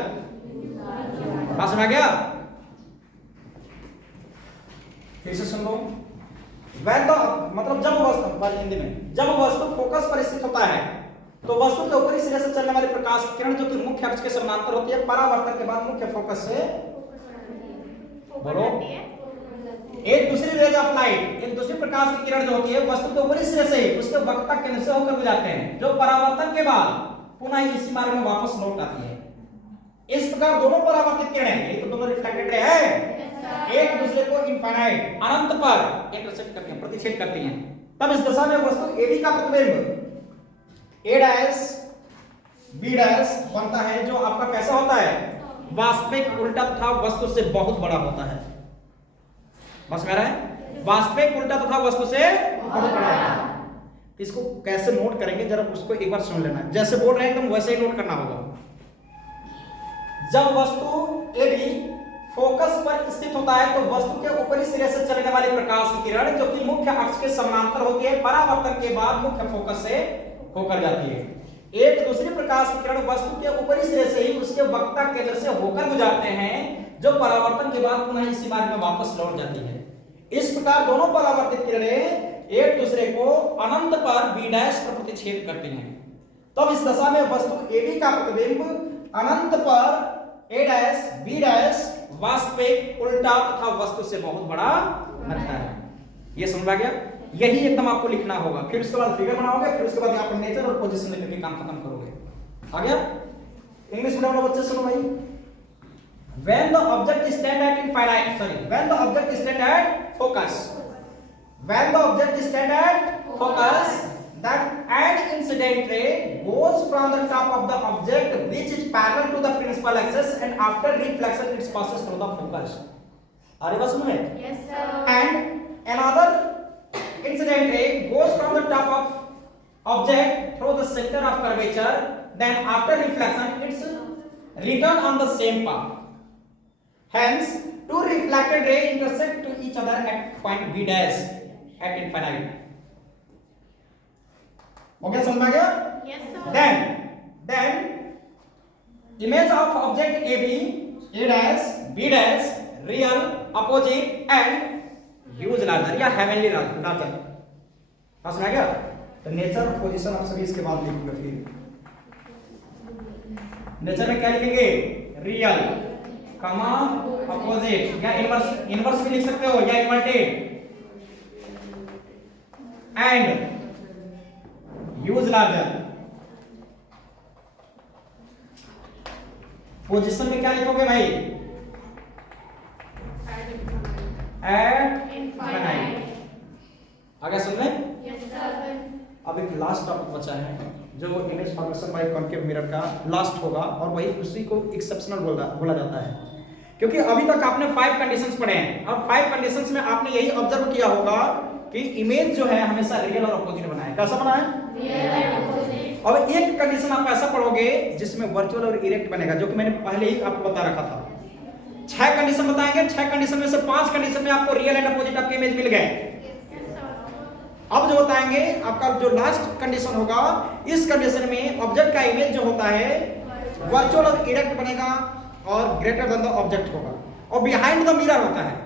बात सुना गया? फिर से सुन लो। वैन द मतलब जब वस्तु, हिंदी में, जब वस्तु फोकस पर स्थित होता है तो वस्तु के ऊपरी सिरे से चलने वाली प्रकाश की किरण जो कि मुख्य अक्ष के समानांतर होती है परावर्तन के बाद मुख्य फोकस से बोलो एक दूसरी रेज ऑफ लाइट, एक दूसरी प्रकाश की किरण जो होती है वस्तु के ऊपरी सिरे से उसके वक्रता केंद्र से होकर गुजरते हैं जो परावर्तन के बाद पुनः इसी मार्ग में वापस लौट आती है। इस प्रकार दोनों परावर्तित किरणें, ये तो दोनों रिफ्लेक्टेड रे है, एक दूसरे को इनफाइनाइट अनंत पर इंटरसेक्ट करती हैं, प्रतिच्छेद करती हैं। तब इस दशा में वस्तु AB का प्रतिबिंब A डैश B डैश बनता है जो आपका कैसा होता है? वास्तविक उल्टा तथा वस्तु से बहुत बड़ा होता है। बस में रहा है? वास्तविक उल्टा तथा वस्तु से बहुत बड़ा है। इसको कैसे नोट करेंगे जरा उसको एक बार सुन लेना। जैसे बोल रहे हैं एकदम वैसे ही नोट करना होगा। जब वस्तु AB फोकस पर स्थित होता है तो वस्तु के ऊपरी सिरे से चलने वाली प्रकाश की किरण जो कि मुख्य अक्ष के समानांतर होती है परावर्तन के बाद मुख्य फोकस से होकर जाती है। एक दूसरी प्रकाश की किरण वस्तु के ऊपरी सिरे से ही उसके वक्रता केंद्र से होकर गुजरते हैं जो परावर्तन के बाद पुनः इसी मार्ग में वापस लौट जाती है। इस प्रकार दोनों परावर्तित किरणें एक दूसरे को अनंत पर B डैश पर प्रतिच्छेद करती हैं। तब इस दशा में वस्तु AB का प्रतिबिंब अनंत पर A डैश B डैश वास्तविक उल्टा तथा वस्तु से बहुत बड़ा बनता है। ये समझ आ गया? यही एकदम आपको लिखना होगा। फिर उसके बाद फिगर बनाओगे, फिर उसके बाद यहाँ पर नेचर और पोजीशन लेकर के काम खत्म करोगे। आ गया? इंग्लिश मीडियम वाले बच्चे सुनो भाई। When the object stand at infinite, sorry, when the object stand at focus, when the object stand at focus, that an incident ray goes from the top of the object which is parallel to the principal axis and after reflection it passes through the focus. अरे बस सुनो। Yes, sir. And another incident ray goes from the top of object through the center of curvature, then after reflection it's return on the same path. Hence, two reflected rays intersect to each other at point B dash at infinite. Okay, समझ में आ गया? Yes, sir. Then image of object AB, A dash, B dash, real, opposite and huge larger या heavenly larger. समझ में आ गया? तो nature और position आप सभी इसके बाद लिखोगे। फिर नेचर में क्या लिखेंगे? रियल, कमा, अपोजिट या इनवर्स भी लिख सकते हो या inverted, and huge larger. Position में क्या लिखोगे भाई? Eight infinite. आगे सुन लें। Yes, sir. अब एक लास्ट टॉपिक बचा है जो image formation by concave mirror का लास्ट होगा, और वही उसी को एक्सेप्शनल बोला जाता है। क्योंकि अभी तक आपने 5 कंडीशंस पढ़े हैं, और 5 कंडीशंस में आपने यही ऑब्जर्व किया होगा कि इमेज जो है हमेशा रियल और अपोजिट बना है। कैसा बना है? Real and opposite. अब एक कंडीशन आप ऐसा पढ़ोगे जिसमें वर्चुअल और इरेक्ट बनेगा, जो कि मैंने पहले ही आपको बता रखा था। 6 कंडीशन बताएंगे, 6 कंडीशन में से 5 कंडीशन में आपको रियल एंड अपोजिट आपके इमेज मिल गए। Yes, sir. अब जो बताएंगे आपका जो लास्ट कंडीशन होगा, इस कंडीशन में ऑब्जेक्ट का इमेज जो होता है वर्चुअल और इरेक्ट बनेगा और ग्रेटर देन द ऑब्जेक्ट होगा, और बिहाइंड द मिरर होता है।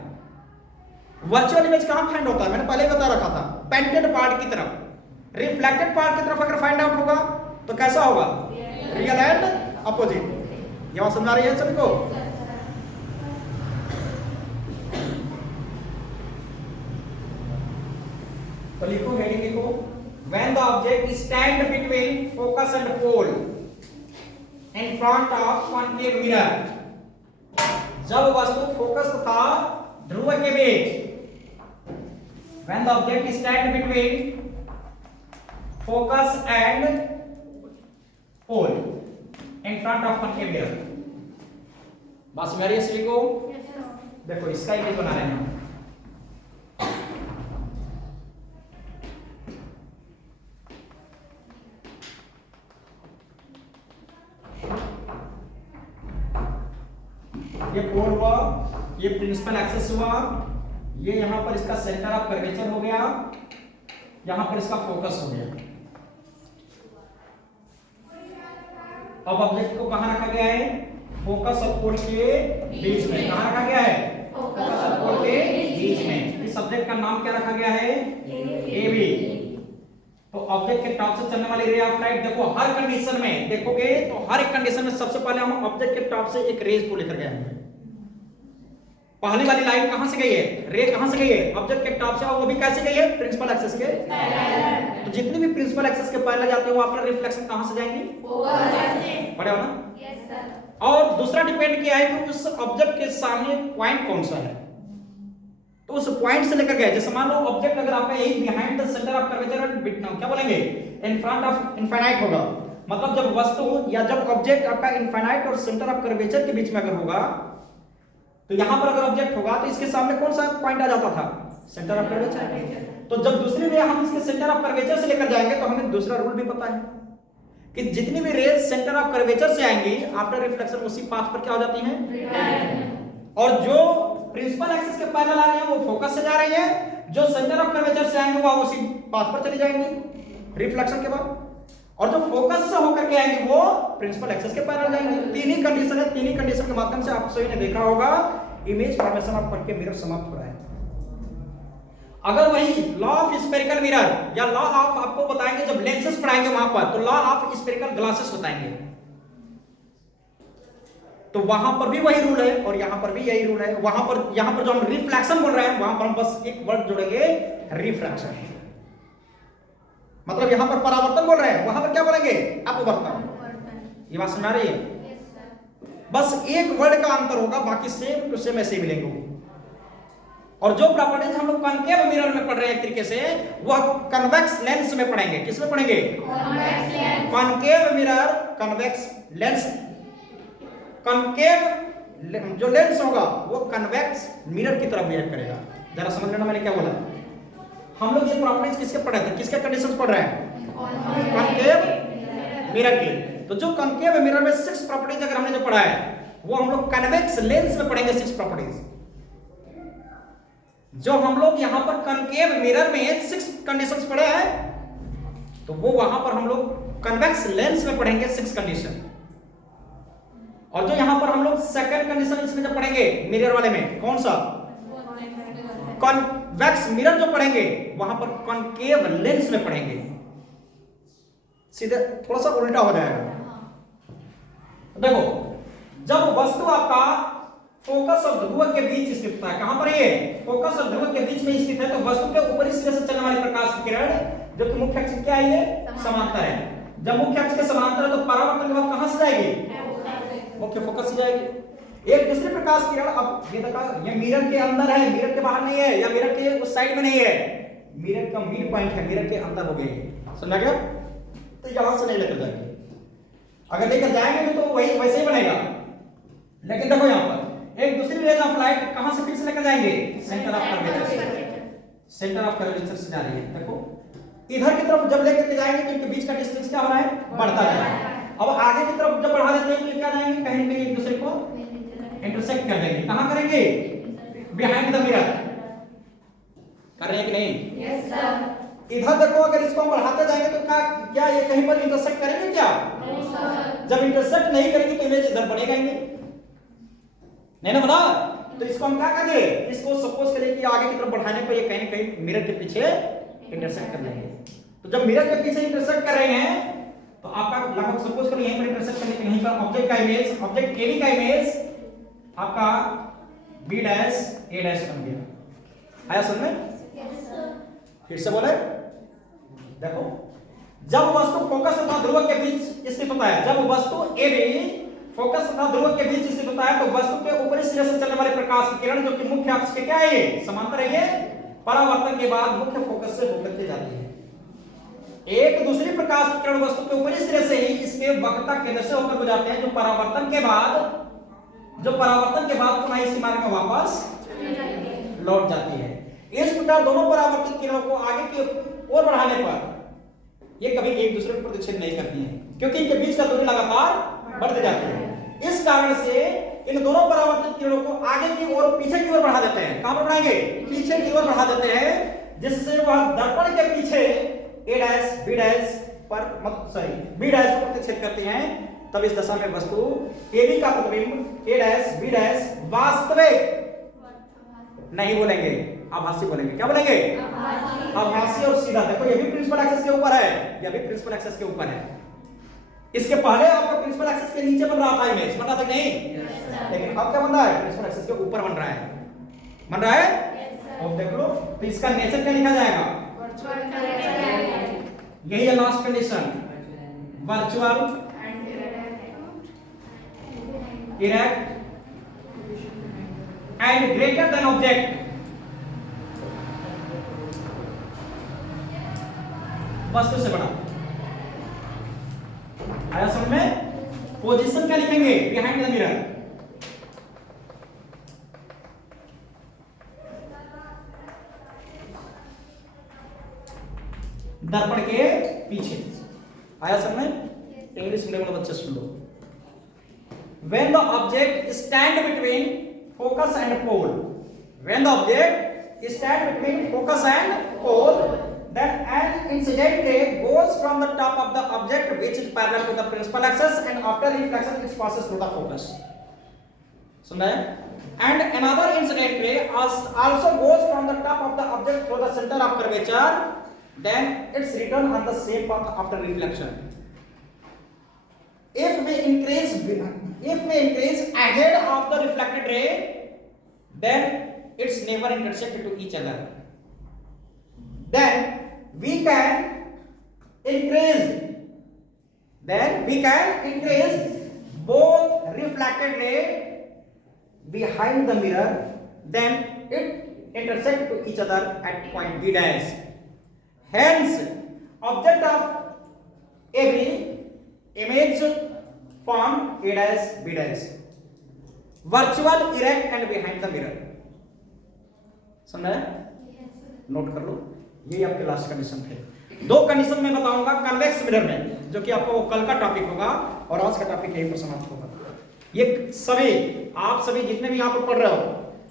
वर्चुअल इमेज कहां फाइंड होता है? मैंने पहले ही बता रखा था, पेंटेड पार्ट की तरफ। रिफ्लेक्टेड पार्ट की तरफ अगर फाइंड आउट होगा तो कैसा होगा? Real and opposite. ये बात समझ आ रही है सभी को? तो लिखो, हेडिंग लिखो, when the object stand between focus and pole in front of concave mirror, जब वस्तु फोकस तथा ध्रुव के बीच, when the object stand between focus and pole in front of concave mirror। बात समझ आ रही है सभी को? Yes, sir. देखो इसका इमेज बना रहे हैं। ये पोल हुआ, ये प्रिंसिपल एक्सिस हुआ, ये यहां पर इसका सेंटर ऑफ कर्वेचर हो गया, यहां पर इसका फोकस हो गया। अब ऑब्जेक्ट को कहां रखा गया है? फोकस और पोल के बीच में। कहां रखा गया है? फोकस और पोल के बीच में। इस ऑब्जेक्ट का नाम क्या रखा गया है? AB। तो ऑब्जेक्ट के टॉप से चलने वाली रे ऑफ लाइट, देखो हर कंडीशन में देखोगे तो हर एक कंडीशन में सबसे पहले हम ऑब्जेक्ट के टॉप से एक रेज को लेकर गए हैं। पहली वाली लाइन कहां से गई है? रे कहां से गई है? ऑब्जेक्ट के टॉप से, और वो भी कैसे गई है? प्रिंसिपल एक्सिस के पैरेलल। तो जितनी भी प्रिंसिपल एक्सिस के पैरेलल जाते हैं वो अपना रिफ्लेक्शन कहां से जाएंगी? फोकस से। पढ़े हो ना? Yes, sir. और दूसरा डिपेंड किया है कि उस ऑब्जेक्ट के सामने पॉइंट कौन सा है, तो उस पॉइंट से लेकर गए। जैसे मान लो ऑब्जेक्ट अगर आपका यही behind the centre of curvature क्या बोलेंगे? इन फ्रंट ऑफ इनफाइनाइट होगा। मतलब जब वस्तु या जब ऑब्जेक्ट आपका इनफाइनाइट और सेंटर ऑफ कर्वेचर के बीच में अगर होगा, तो यहां पर अगर ऑब्जेक्ट होगा तो इसके सामने कौन सा पॉइंट आ जाता था? Centre of curvature. तो जब दूसरी रे हम इसके सेंटर ऑफ कर्वेचर से लेकर जाएंगे तो हमें दूसरा रूल भी पता है कि जितनी भी रेज सेंटर ऑफ कर्वेचर से आएंगी आफ्टर रिफ्लेक्शन उसी पाथ पर क्या हो जाती हैं, और जो प्रिंसिपल एक्सिस के पैरेलल आ रही हैं वो फोकस से जा रही है, जो सेंटर ऑफ कर्वेचर से आएंगे वो उसी पाथ पर चली जाएंगी रिफ्लेक्शन के बाद, और जो फोकस से होकर के आएंगे वो प्रिंसिपल एक्सिस के पैरेलल जाएंगे। तीन ही कंडीशन है, तीन ही कंडीशन के माध्यम से आप सभी ने देखा होगा image formation of concave mirror समाप्त हो रहा है। अगर वही लॉ ऑफ स्फेरिकल मिरर या लॉ ऑफ आपको बताएंगे जब लेंसेस पढ़ाएंगे वहां पर, तो लॉ ऑफ स्फेरिकल ग्लासेस बताएंगे, तो वहां पर भी वही रूल है और यहां पर भी यही रूल है। वहां पर यहां पर जो हम रिफ्लेक्शन बोल रहे हैं वहां पर हम बस एक वर्ड जोड़ेंगे, रिफ्रैक्शन। मतलब यहां पर परावर्तन बोल रहे हैं, वहां पर क्या बोलेंगे? अपवर्तन। ये बात समझ आ रही है? बस एक वर्ड का अंतर होगा, बाकी सेम टू सेम ऐसे ही मिलेंगे। और जो प्रॉपर्टीज हम लोग कॉनकेव मिरर में पढ़ रहे हैं एक तरीके से, वह कन्वेक्स लेंस में पढ़ेंगे। किस में पढ़ेंगे? Concave mirror, convex lens. Concave जो लेंस होगा वो कन्वेक्स मिरर की तरफ बिहेव करेगा। जरा समझ लेना मैंने क्या बोला। हम लोग ये प्रॉपर्टीज किसके पढ़ रहे थे, किसके कंडीशंस पढ़ रहे हैं? कॉनकेव मिरर के। तो जो कॉनकेव मिरर में 6 प्रॉपर्टीज अगर हमने जो पढ़ा है, वो हम लोग कन्वेक्स लेंस में पढ़ेंगे 6 प्रॉपर्टीज। जो हम लोग यहां पर कॉनकेव मिरर में 6 कंडीशंस पढ़े हैं, तो वो वहां पर हम लोग कन्वेक्स लेंस में पढ़ेंगे 6 कंडीशन। और जो यहां पर हम लोग सेकंड कंडीशन इसमें जो पढ़ेंगे मिरर वाले में, कौन सा? कॉन्वेक्स मिरर जो पढ़ेंगे, वहां पर कॉनकेव लेंस में पढ़ेंगे। सीधे थोड़ा सा उल्टा हो जाएगा। देखो, जब वस्तु आपका फोकस और ध्रुवक के बीच स्थित होता है, कहां पर ये फोकस और ध्रुवक के बीच में स्थित है, तो वस्तु के ऊपरी सिरे से चलने वाली प्रकाश की किरण, जो कि मुख्य अक्ष क्या है, ये समांतर है। जब मुख्य अक्ष के समांतर है तो परावर्तन के बाद कहां से जाएगी? मुख्य फोकस से जाएगी। एक दूसरे प्रकाश किरण, अब ये देखा, ये मिरर के अंदर है, मिरर के बाहर नहीं है, या मिरर के उस साइड में नहीं है, मिरर का मिड पॉइंट है, मिरर के अंदर हो गई। समझा गया? तो यहां से नहीं लेकर जाएंगे, अगर लेकर जाएंगे तो वही वैसे ही बनेगा। लेकिन देखो यहां पर एक दूसरी रेज ऑफ लाइट कहां से फिर से लेकर जाएंगे? सेंटर ऑफ कर्वेचर से। सेंटर ऑफ कर्वेचर से जा रही है। देखो इधर की तरफ जब लेकर के जाएंगे तो इनके बीच का डिस्टेंस क्या हो रहा है? बढ़ता जा रहा है। अब आगे की तरफ जब बढ़ा देते हैं तो क्या जाएंगे? कहीं ना कहीं एक दूसरे को इंटरसेक्ट कर देंगे। कहां करेंगे? Behind the mirror. कर रहे हैं कि नहीं? Yes sir. इधर देखो, अगर इसको हम बढ़ाते जाएंगे तो क्या ये कहीं पर इंटरसेक्ट करेंगे क्या? नहीं सर। जब इंटरसेक्ट नहीं करेंगे तो इमेज इधर बनेगा ही नहीं ना बना। तो इसको हम क्या करेंगे? इसको सपोज करें कि आगे की तरफ बढ़ाने पर ये कहीं ना कहीं मिरर के पीछे इंटरसेक्ट कर लेंगे। तो जब मिरर के पीछे इंटरसेक्ट कर रहे हैं तो आपका लगभग सपोज करो यहीं पर इंटरसेक्ट करने के, यहीं पर ऑब्जेक्ट का इमेज, ऑब्जेक्ट AB का इमेज आपका B डैश A डैश बन गया। आया समझ में? फिर से बोले, देखो जब वस्तु फोकस तथा ध्रुवक के बीच स्थित होता है, जब वस्तु AB फोकस तथा ध्रुवक के बीच स्थित होता है, तो वस्तु के ऊपरी सिरे से चलने वाले प्रकाश की किरण, जो कि मुख्य अक्ष के क्या है, ये समांतर है, ये परावर्तन के बाद मुख्य फोकस से होकर के जाती है। एक दूसरी प्रकाश की किरण वस्तु के ऊपरी सिरे से ही इसके वक्रता केंद्र से होकर गुजरते हैं, जो परावर्तन के बाद पुनः इसी मार्ग में वापस लौट जाती है। इस प्रकार दोनों परावर्तित किरणों को आगे की ओर बढ़ाने पर ये कभी एक दूसरे को प्रतिच्छेद नहीं करती हैं, क्योंकि इनके बीच का दूरी लगातार बढ़ती जाती है। इस कारण से इन दोनों परावर्तित किरणों को आगे की ओर पीछे की ओर बढ़ा देते हैं। कहां पर बढ़ाएंगे? पीछे की ओर बढ़ा देते हैं, जिससे वह दर्पण के पीछे A डैश B डैश पर B डैश पर प्रतिच्छेद करते हैं। तब इस दशा में वस्तु AB का प्रतिबिंब A डैश B डैश वास्तविक नहीं बोलेंगे, आभासी बोलेंगे। क्या बोलेंगे? आभासी और सीधा। देखो ये भी प्रिंसिपल एक्सिस के ऊपर है, ये भी प्रिंसिपल एक्सिस के ऊपर है। इसके पहले आपका प्रिंसिपल एक्सिस के नीचे बन रहा था इमेज, बन रहा था नहीं? लेकिन अब क्या बन रहा है? प्रिंसिपल एक्सिस के ऊपर बन रहा है। बन रहा है? अब देख लो, तो इसका नेचर क्या लिखा जाएगा? यही है last condition, virtual, erect and greater than object. वस्तु से बड़ा। आया समझ में? पोजीशन क्या लिखेंगे? Behind the mirror. दर्पण के पीछे। आया समझ में? इंग्लिश मीडियम वाले बच्चे सुन लो। When the object stand between focus and pole, when the object stand between focus and pole, then an incident ray goes from the top of the object which is parallel to the principal axis, and after reflection it passes through the focus. सुन रहे हैं? And another incident ray also goes from the top of the object through the center of curvature, then it's return on the same path after reflection. If we increase ahead of the reflected ray, then it's never intersect to each other. Then we can increased, then we can increase both reflected ray behind the mirror, then it intersect to each other at point B dash. Hence, object of every image formed A dash B dash, virtual, erect and behind the mirror. समझा? Note कर लो, यही आपके last condition थे। दो condition मैं बताऊंगा convex mirror में, जो कि आपको कल का टॉपिक होगा और आज का टॉपिक यही पर समाप्त होगा। ये सभी आप सभी जितने भी यहाँ पर पढ़ रहे हो,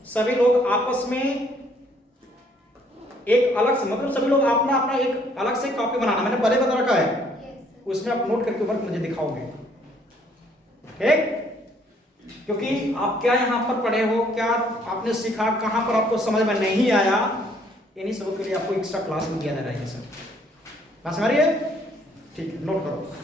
सभी लोग आपस में एक अलग से, मतलब सभी लोग अपना अपना एक अलग से कॉपी बनाना, मैंने पहले बता रखा है, उसमें आप नोट करके वर्क मुझे दिखाओगे, ठीक? क्योंकि आप क्या यहाँ पर पढ़े हो, क्या आपने सीखा, कहाँ पर आपको समझ में नहीं आया, इन्हीं सबों के लिए आपको एक्स्ट्रा क्लास में दिया जा रहा है। सर बात समझ रही है? ठीक, नोट करो।